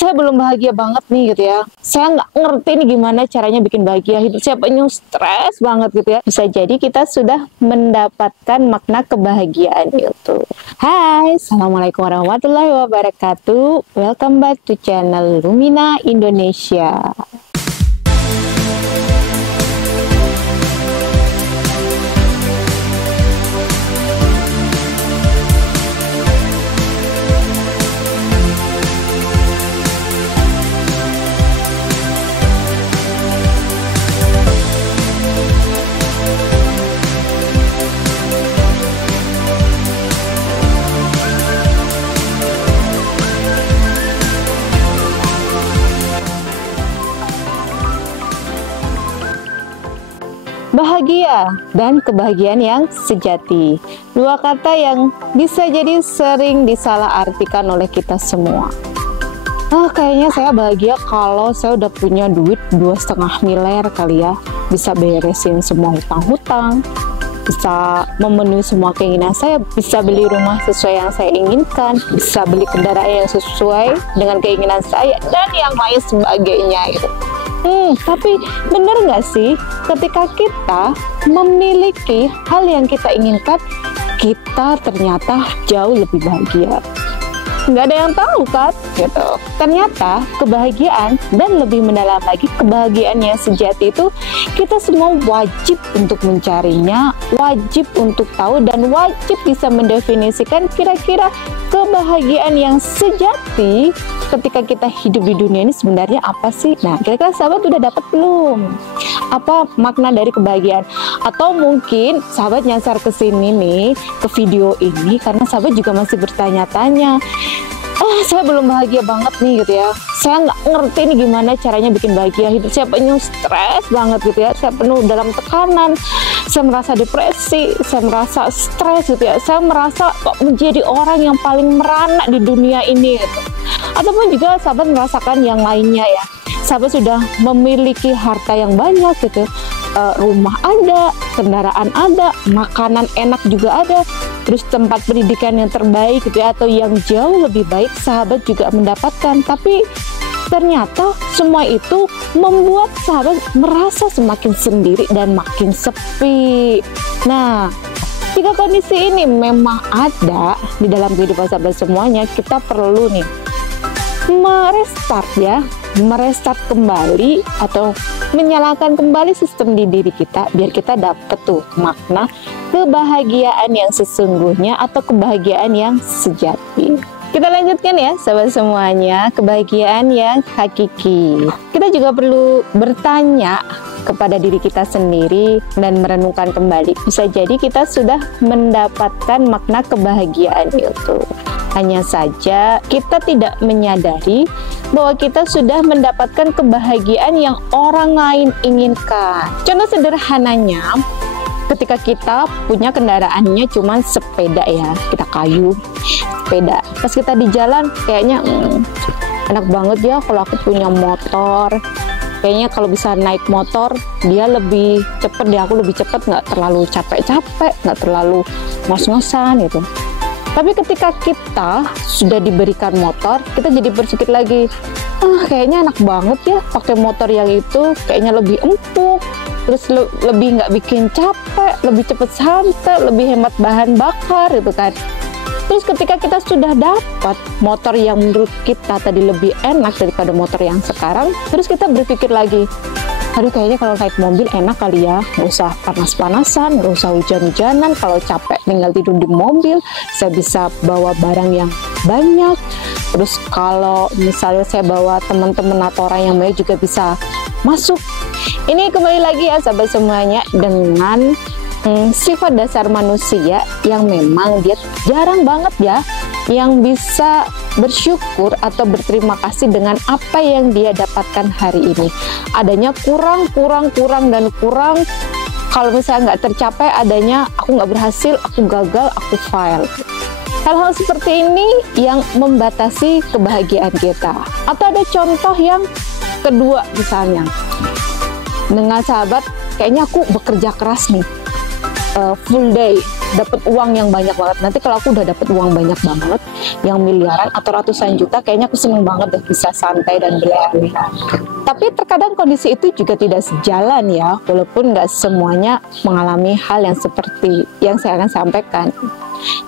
saya belum bahagia banget nih gitu ya. Saya nggak ngerti nih gimana caranya bikin bahagia. Hidup saya penuh stres banget gitu ya. Bisa jadi kita sudah mendapatkan makna kebahagiaan itu. Hai, Assalamualaikum warahmatullahi wabarakatuh. Welcome back to channel Lumina Indonesia. Bahagia dan kebahagiaan yang sejati, dua kata yang bisa jadi sering disalahartikan oleh kita semua. Kayaknya saya bahagia kalau saya udah punya duit 2,5 miliar kali ya, bisa beresin semua hutang-hutang, bisa memenuhi semua keinginan saya, bisa beli rumah sesuai yang saya inginkan, bisa beli kendaraan yang sesuai dengan keinginan saya, dan yang lain sebagainya gitu. Tapi bener nggak sih ketika kita memiliki hal yang kita inginkan, kita ternyata jauh lebih bahagia? Nggak ada yang tahu kan gitu. Ternyata kebahagiaan dan lebih mendalam lagi kebahagiaan yang sejati itu kita semua wajib untuk mencarinya, wajib untuk tahu, dan wajib bisa mendefinisikan kira-kira kebahagiaan yang sejati ketika kita hidup di dunia ini sebenarnya apa sih? Nah, kira-kira sahabat udah dapat belum? Apa makna dari kebahagiaan? Atau mungkin sahabat nyasar ke sini nih, ke video ini karena sahabat juga masih bertanya-tanya, saya belum bahagia banget nih gitu ya. Saya nggak ngerti nih gimana caranya bikin bahagia. Hidup saya penuh stres banget gitu ya. Saya penuh dalam tekanan. Saya merasa depresi, saya merasa stres gitu ya. Saya merasa kok menjadi orang yang paling merana di dunia ini gitu. Ataupun juga sahabat merasakan yang lainnya ya. Sahabat sudah memiliki harta yang banyak gitu. Rumah ada, kendaraan ada, makanan enak juga ada, terus tempat pendidikan yang terbaik gitu ya, atau yang jauh lebih baik sahabat juga mendapatkan. Tapi ternyata semua itu membuat sahabat merasa semakin sendiri dan makin sepi. Nah, jika kondisi ini memang ada di dalam kehidupan sahabat semuanya, kita perlu nih merestart kembali atau menyalakan kembali sistem di diri kita biar kita dapat tuh makna kebahagiaan yang sesungguhnya atau kebahagiaan yang sejati. Kita lanjutkan ya sahabat semuanya, kebahagiaan yang hakiki. Kita juga perlu bertanya kepada diri kita sendiri dan merenungkan kembali. Bisa jadi kita sudah mendapatkan makna kebahagiaan itu. Hanya saja kita tidak menyadari bahwa kita sudah mendapatkan kebahagiaan yang orang lain inginkan. Contoh sederhananya, ketika kita punya kendaraannya cuma sepeda ya, kita kayu sepeda. Pas kita di jalan kayaknya enak banget ya kalau aku punya motor. Kayaknya kalau bisa naik motor dia lebih cepet deh, aku lebih cepet, nggak terlalu capek-capek, nggak terlalu ngos-ngosan gitu. Tapi ketika kita sudah diberikan motor, kita jadi berpikir lagi, kayaknya enak banget ya pakai motor yang itu, kayaknya lebih empuk, terus lebih nggak bikin capek, lebih cepet sampai, lebih hemat bahan bakar gitu kan. Terus ketika kita sudah dapat motor yang menurut kita tadi lebih enak daripada motor yang sekarang, terus kita berpikir lagi, aduh kayaknya kalau naik mobil enak kali ya, nggak usah panas-panasan, nggak usah hujan-hujanan, kalau capek tinggal tidur di mobil, saya bisa bawa barang yang banyak, terus kalau misalnya saya bawa teman-teman atau orang yang baik juga bisa masuk. Ini kembali lagi ya sahabat semuanya dengan sifat dasar manusia yang memang dia jarang banget ya yang bisa bersyukur atau berterima kasih dengan apa yang dia dapatkan hari ini. Adanya kurang, kalau misalnya nggak tercapai, adanya aku nggak berhasil, aku gagal, aku fail. Hal-hal seperti ini yang membatasi kebahagiaan kita. Atau ada contoh yang kedua misalnya, dengan sahabat, kayaknya aku bekerja keras nih, full day, dapat uang yang banyak banget. Nanti kalau aku udah dapat uang banyak banget, yang miliaran atau ratusan juta, kayaknya aku seneng banget deh bisa santai dan berlari. Tapi terkadang kondisi itu juga tidak sejalan ya, walaupun nggak semuanya mengalami hal yang seperti yang saya akan sampaikan.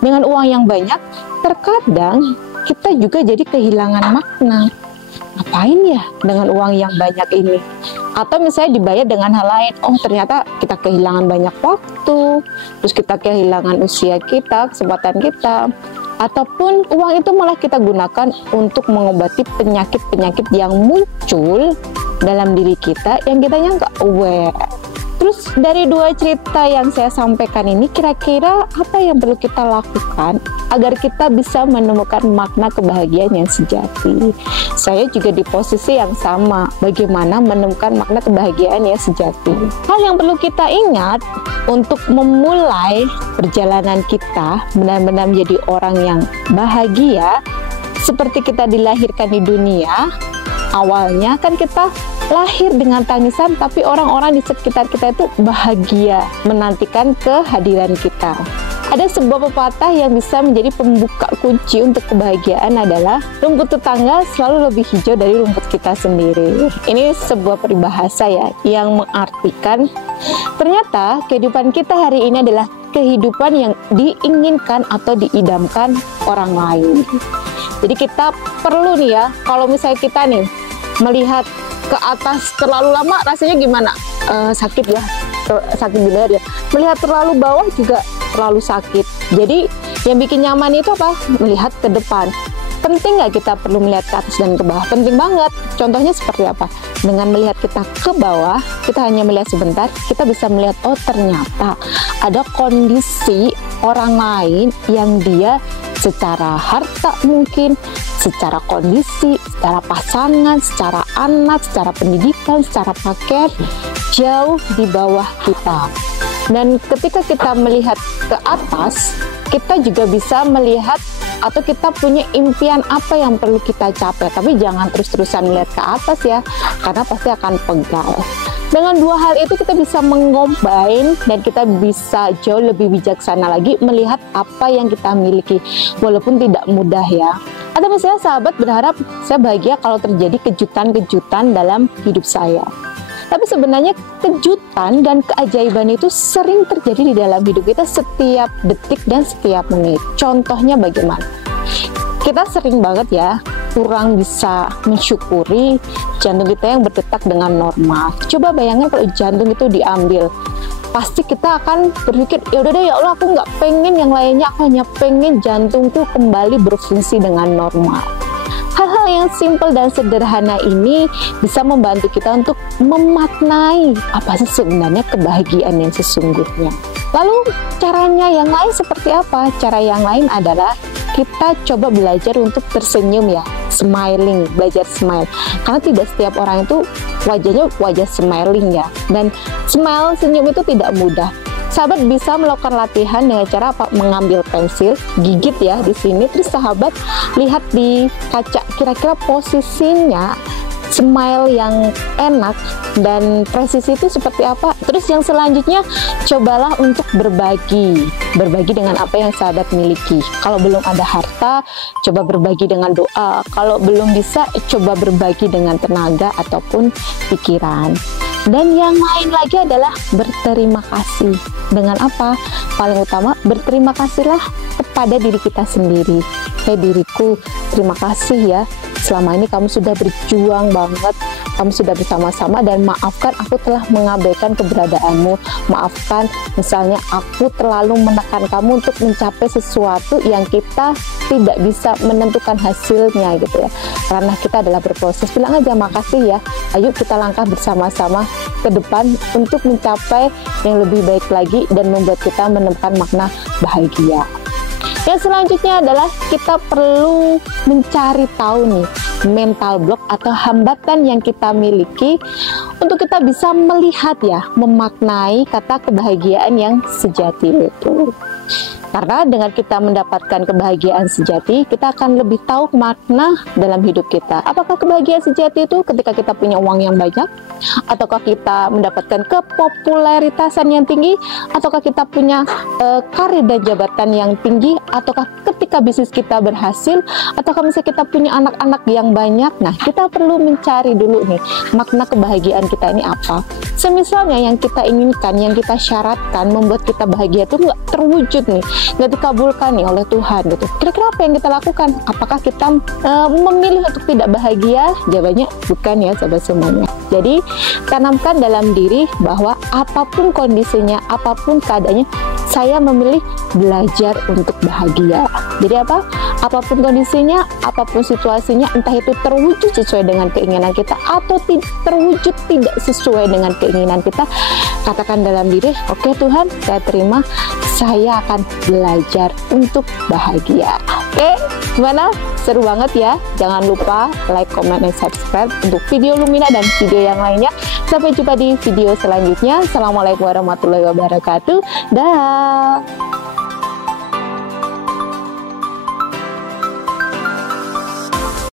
Dengan uang yang banyak, terkadang kita juga jadi kehilangan makna. Ngapain ya dengan uang yang banyak ini? Atau misalnya dibayar dengan hal lain, oh ternyata kita kehilangan banyak waktu, terus kita kehilangan usia kita, kesempatan kita, ataupun uang itu malah kita gunakan untuk mengobati penyakit-penyakit yang muncul dalam diri kita yang kitanya nggak aware. Terus dari dua cerita yang saya sampaikan ini, kira-kira apa yang perlu kita lakukan agar kita bisa menemukan makna kebahagiaan yang sejati? Saya juga di posisi yang sama, bagaimana menemukan makna kebahagiaan yang sejati. Hal yang perlu kita ingat untuk memulai perjalanan kita benar-benar menjadi orang yang bahagia, seperti kita dilahirkan di dunia, awalnya kan kita lahir dengan tangisan, tapi orang-orang di sekitar kita itu bahagia menantikan kehadiran kita. Ada sebuah pepatah yang bisa menjadi pembuka kunci untuk kebahagiaan adalah rumput tetangga selalu lebih hijau dari rumput kita sendiri. Ini sebuah peribahasa ya, yang mengartikan ternyata kehidupan kita hari ini adalah kehidupan yang diinginkan atau diidamkan orang lain. Jadi kita perlu nih ya, kalau misalnya kita nih melihat ke atas terlalu lama rasanya gimana? Sakit ya, sakit di leher ya. Melihat terlalu bawah juga terlalu sakit. Jadi yang bikin nyaman itu apa? Melihat ke depan. Penting nggak kita perlu melihat ke atas dan ke bawah? Penting banget. Contohnya seperti apa? Dengan melihat kita ke bawah, kita hanya melihat sebentar, kita bisa melihat, oh ternyata ada kondisi orang lain yang dia secara harta mungkin, secara kondisi, secara pasangan, secara anak, secara pendidikan, secara pakaian, jauh di bawah kita. Dan ketika kita melihat ke atas, kita juga bisa melihat atau kita punya impian apa yang perlu kita capai. Tapi jangan terus-terusan melihat ke atas ya, karena pasti akan pegal. Dengan dua hal itu kita bisa mengombine dan kita bisa jauh lebih bijaksana lagi melihat apa yang kita miliki, walaupun tidak mudah ya. Atau misalnya sahabat berharap saya bahagia kalau terjadi kejutan-kejutan dalam hidup saya. Tapi sebenarnya kejutan dan keajaiban itu sering terjadi di dalam hidup kita setiap detik dan setiap menit. Contohnya bagaimana? Kita sering banget ya kurang bisa mensyukuri jantung kita yang berdetak dengan normal. Coba bayangin kalau jantung itu diambil, pasti kita akan berpikir, ya udah deh ya Allah, aku nggak pengen yang lainnya, aku hanya pengen jantungku kembali berfungsi dengan normal. Hal-hal yang simpel dan sederhana ini bisa membantu kita untuk memaknai apa sih sebenarnya kebahagiaan yang sesungguhnya. Lalu caranya yang lain seperti apa? Cara yang lain adalah kita coba belajar untuk tersenyum ya, smiling, belajar smile. Karena tidak setiap orang itu wajahnya wajah smiling ya. Dan smile, senyum itu tidak mudah. Sahabat bisa melakukan latihan dengan cara apa? Mengambil pensil, gigit ya di sini, terus sahabat lihat di kaca kira-kira posisinya smile yang enak dan presisi itu seperti apa. Terus yang selanjutnya cobalah untuk berbagi dengan apa yang sahabat miliki. Kalau belum ada harta, coba berbagi dengan doa. Kalau belum bisa, coba berbagi dengan tenaga ataupun pikiran. Dan yang lain lagi adalah berterima kasih. Dengan apa? Paling utama, berterima kasihlah kepada diri kita sendiri. Diriku, terima kasih ya. Selama ini kamu sudah berjuang banget, kamu sudah bersama-sama, dan maafkan aku telah mengabaikan keberadaanmu. Maafkan misalnya aku terlalu menekan kamu untuk mencapai sesuatu yang kita tidak bisa menentukan hasilnya gitu ya. Karena kita adalah berproses, bilang aja makasih ya. Ayo kita langkah bersama-sama ke depan untuk mencapai yang lebih baik lagi dan membuat kita menemukan makna bahagia. Yang selanjutnya adalah kita perlu mencari tahu nih mental block atau hambatan yang kita miliki untuk kita bisa melihat ya, memaknai kata kebahagiaan yang sejati itu. Karena dengan kita mendapatkan kebahagiaan sejati, kita akan lebih tahu makna dalam hidup kita. Apakah kebahagiaan sejati itu ketika kita punya uang yang banyak? Ataukah kita mendapatkan kepopuleritasan yang tinggi? Ataukah kita punya karir dan jabatan yang tinggi? Ataukah ketika bisnis kita berhasil? Ataukah misalnya kita punya anak-anak yang banyak? Nah, kita perlu mencari dulu nih, makna kebahagiaan kita ini apa? Semisalnya yang kita inginkan, yang kita syaratkan membuat kita bahagia itu nggak terwujud nih, nggak dikabulkan nih oleh Tuhan gitu. Kira-kira apa yang kita lakukan? Apakah kita memilih untuk tidak bahagia? Jawabannya bukan ya, sahabat semuanya. Jadi tanamkan dalam diri bahwa apapun kondisinya, apapun keadaannya, saya memilih belajar untuk bahagia. Jadi apa? Apapun kondisinya, apapun situasinya, entah itu terwujud sesuai dengan keinginan kita atau terwujud tidak sesuai dengan keinginan kita, katakan dalam diri, oke Tuhan, saya terima, saya akan belajar untuk bahagia. Oke, gimana? Seru banget ya? Jangan lupa like, comment, dan subscribe untuk video Lumina dan video yang lainnya. Sampai jumpa di video selanjutnya. Assalamualaikum warahmatullahi wabarakatuh. Dah.